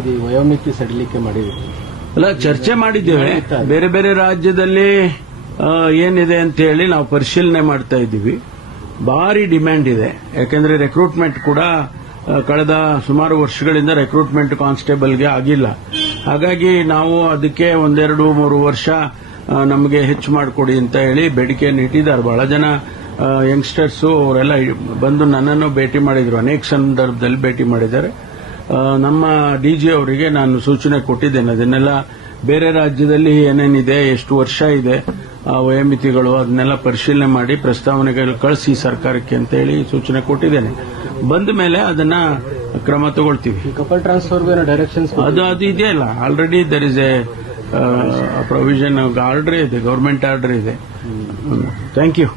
ಇದು ವಯೋಮಿತಿ ಸಡಿಲಿಕೆ ಮಾಡಿದ್ವಿ ಅಲ್ಲ ಚರ್ಚೆ ಮಾಡಿದ್ದೇವೆ. ಬೇರೆ ಬೇರೆ ರಾಜ್ಯದಲ್ಲಿ ಏನಿದೆ ಅಂತ ಹೇಳಿ ನಾವು ಪರಿಶೀಲನೆ ಮಾಡ್ತಾ ಇದ್ದೀವಿ. ಭಾರಿ ಡಿಮ್ಯಾಂಡ್ ಇದೆ. ಯಾಕೆಂದ್ರೆ ರೆಕ್ರೂಟ್ಮೆಂಟ್ ಕೂಡ ಕಳೆದ ಸುಮಾರು ವರ್ಷಗಳಿಂದ ರೆಕ್ರೂಟ್ಮೆಂಟ್ ಕಾನ್ಸ್ಟೇಬಲ್ಗೆ ಆಗಿಲ್ಲ. ಹಾಗಾಗಿ ನಾವು ಅದಕ್ಕೆ ಒಂದೆರಡು ಮೂರು ವರ್ಷ ನಮಗೆ ಹೆಚ್ಚು ಮಾಡಿಕೊಡಿ ಅಂತ ಹೇಳಿ ಬೇಡಿಕೆಯನ್ನು ಇಟ್ಟಿದ್ದಾರೆ. ಬಹಳ ಜನ ಯಂಗ್ಸ್ಟರ್ಸು ಅವರೆಲ್ಲ ಬಂದು ನನ್ನನ್ನು ಭೇಟಿ ಮಾಡಿದ್ರು. ಅನೇಕ ಸಂದರ್ಭದಲ್ಲಿ ಭೇಟಿ ಮಾಡಿದ್ದಾರೆ. ನಮ್ಮ ಡಿಜಿ ಅವರಿಗೆ ನಾನು ಸೂಚನೆ ಕೊಟ್ಟಿದ್ದೇನೆ. ಅದನ್ನೆಲ್ಲ ಬೇರೆ ರಾಜ್ಯದಲ್ಲಿ ಏನೇನಿದೆ ಎಷ್ಟು ವರ್ಷ ಇದೆ ಆ ವಯೋಮಿತಿಗಳು ಅದನ್ನೆಲ್ಲ ಪರಿಶೀಲನೆ ಮಾಡಿ ಪ್ರಸ್ತಾವನೆಗಳು ಕಳಿಸಿ ಸರ್ಕಾರಕ್ಕೆ ಅಂತ ಹೇಳಿ ಸೂಚನೆ ಕೊಟ್ಟಿದ್ದೇನೆ. ಬಂದ ಮೇಲೆ ಅದನ್ನ ಕ್ರಮ ತಗೊಳ್ತೀವಿ. ಕಪಲ್ ಟ್ರಾನ್ಸ್ಫರ್ ಡೈರೆಕ್ಷನ್ ಡೈರೆಕ್ಷನ್ಸ್ ಅದು ಅದು ಇದೆಯಲ್ಲ already there is a provision order ಇದೆ ಗೌರ್ಮೆಂಟ್ ಆರ್ಡರ್ ಇದೆ. Thank you